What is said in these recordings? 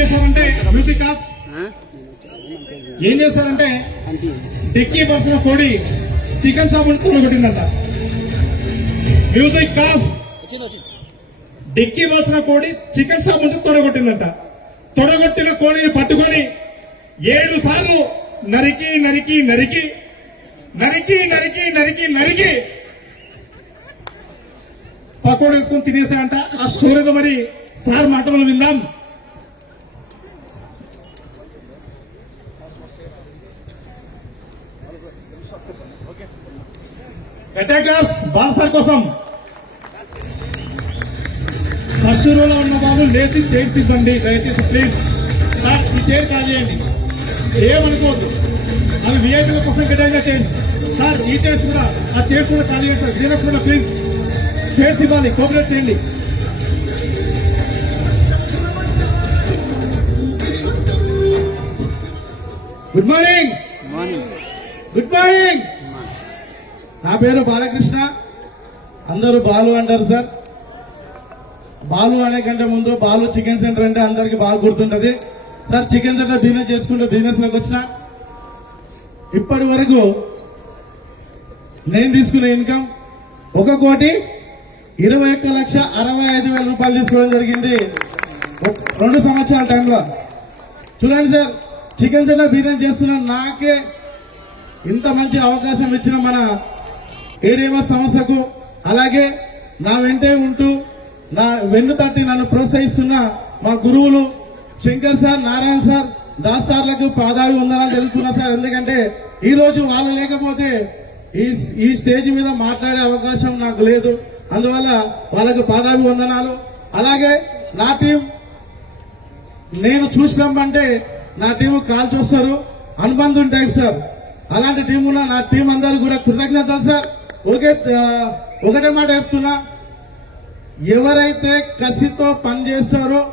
చేశారంటే music off ఏం చేశారంటే డిక్కీ పర్సన కోడి చికెన్ షాప్ కొనుగొట్టిందంట మ్యూజిక్ ఆఫ్ డిక్కీ పర్సన కోడి చికెన్ షాప్ నుంచి తొడగొట్టిందంట తొడగొట్టిన కోడిని పట్టుకొని ఏడు సార్లు నరికి నరికి నరికి నరికి నరికి నరికి నరికి పకోడీ వేసుకొని తినేసాయంట ఆ స్టోరీతో మరి సార్ మాటలు విందాం. అటాకర్స్ బాల్ సార్ కోసం. ఫస్ట్ రోలో ఉన్న బాబు లేచి చైర్స్ ఇవ్వండి దయచేసి ప్లీజ్ సార్ ఈ చైర్ ఖాళీ చేయండి. ఏమనుకోవద్దు. అవి విఐపీల కోసం కేటాయించిన చైర్స్ సార్ ఈ చైర్స్ కూడా ఆ చైర్స్ కూడా ఖాళీ చేస్తారు గ్రీనక్స్ కూడా ప్లీజ్ చైర్స్ ఇవ్వాలి కోఆపరేట్ చేయండి. Good morning morning good morning నా పేరు బాలకృష్ణ. అందరూ బాలు అంటారు సార్. బాలు అనే కంటే ముందు బాలు చికెన్ సెంటర్ అంటే అందరికి బాగా గుర్తుంటది. సార్ చికెన్ సెంటర్ బిజినెస్ చేసుకుంటూ బిజినెస్లోకి వచ్చిన ఇప్పటి వరకు నేను తీసుకున్న ఇన్కమ్ ఒక కోటి ఇరవై ఒక్క లక్ష అరవై ఐదు వేల రూపాయలు తీసుకోవడం జరిగింది. రెండు సంవత్సరాల టైంలో. చూడండి సార్ చికెన్ సెంటర్ బిజినెస్ చేస్తున్న నాకే ఇంత మంచి అవకాశం ఇచ్చిన మన ఏరియా సంస్థకు అలాగే నా వెంటే ఉంటూ నా వెన్ను తట్టి నన్ను ప్రోత్సహిస్తున్న మా గురువులు శంకర్ సార్ నారాయణ సార్ దాస్ సార్లకు పాదాలు ఉందని తెలుసుకున్నా సార్. ఎందుకంటే ఈ రోజు వాళ్ళు లేకపోతే ఈ ఈ స్టేజ్ మీద మాట్లాడే అవకాశం నాకు లేదు. అందువల్ల వాళ్ళకు పాదాభి వందనాలు. అలాగే నా టీం నేను చూసినామంటే నా టీం కాల్చొస్తారు. అనుబంధం టైప్ సార్. అలాంటి టీం ఉన్న నా టీం అందరూ కూడా కృతజ్ఞతలు సార్. ఒకే ఒకటే మాట చెప్తున్నా. ఎవరైతే కసితో పనిచేస్తారో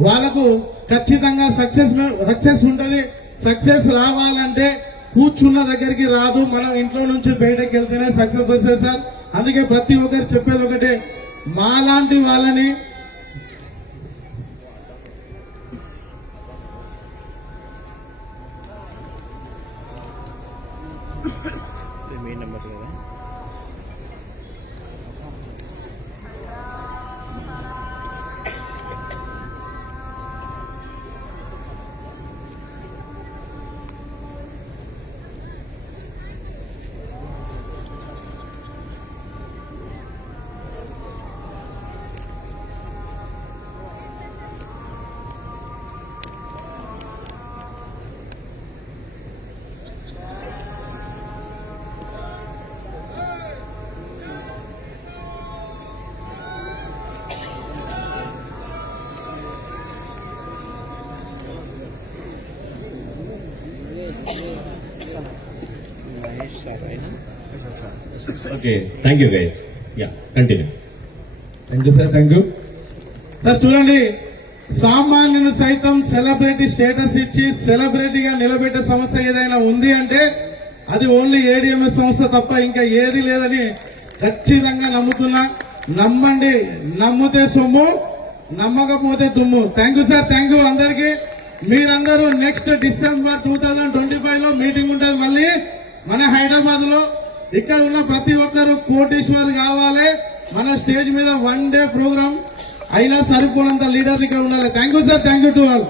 వాళ్ళకు ఖచ్చితంగా సక్సెస్ సక్సెస్ ఉంటుంది. సక్సెస్ రావాలంటే కూర్చున్న దగ్గరికి రాదు. మనం ఇంట్లో నుంచి బయటకు వెళ్తేనే సక్సెస్ వస్తుంది సార్. అందుకే ప్రతి ఒక్కరు చెప్పేది ఒకటే. మాలాంటి వాళ్ళని okay thank you guys yeah continue thank you sir thank you sir చూడండి సామాన్యుని సైతం సెలబ్రిటీ స్టేటస్ ఇచ్చి సెలబ్రిటీగా నిలబెట్టే సంస్థ ఏదైనా ఉంది అంటే అది ఓన్లీ ఏడిఎంఎస్ సంస్థ తప్ప ఇంకా ఏది లేదని ఖచ్చితంగా నమ్ముతున్నా. నమ్మండి నమ్మితే సొమ్ము నమ్మకపోతే దుమ్ము. Thank you sir thank you అందరికి. మీరందరూ next December two thousand twenty ఫైవ్లో మీటింగ్ ఉంటుంది మళ్ళీ. మన హైదరాబాద్లో ఇక్కడ ఉన్న ప్రతి ఒక్కరు కోటేశ్వర్ కావాలి. మన స్టేజ్ మీద వన్ డే ప్రోగ్రామ్ అయినా సరిపోనంత లీడర్ ఇక్కడ ఉండాలి. Thank you sir thank you to all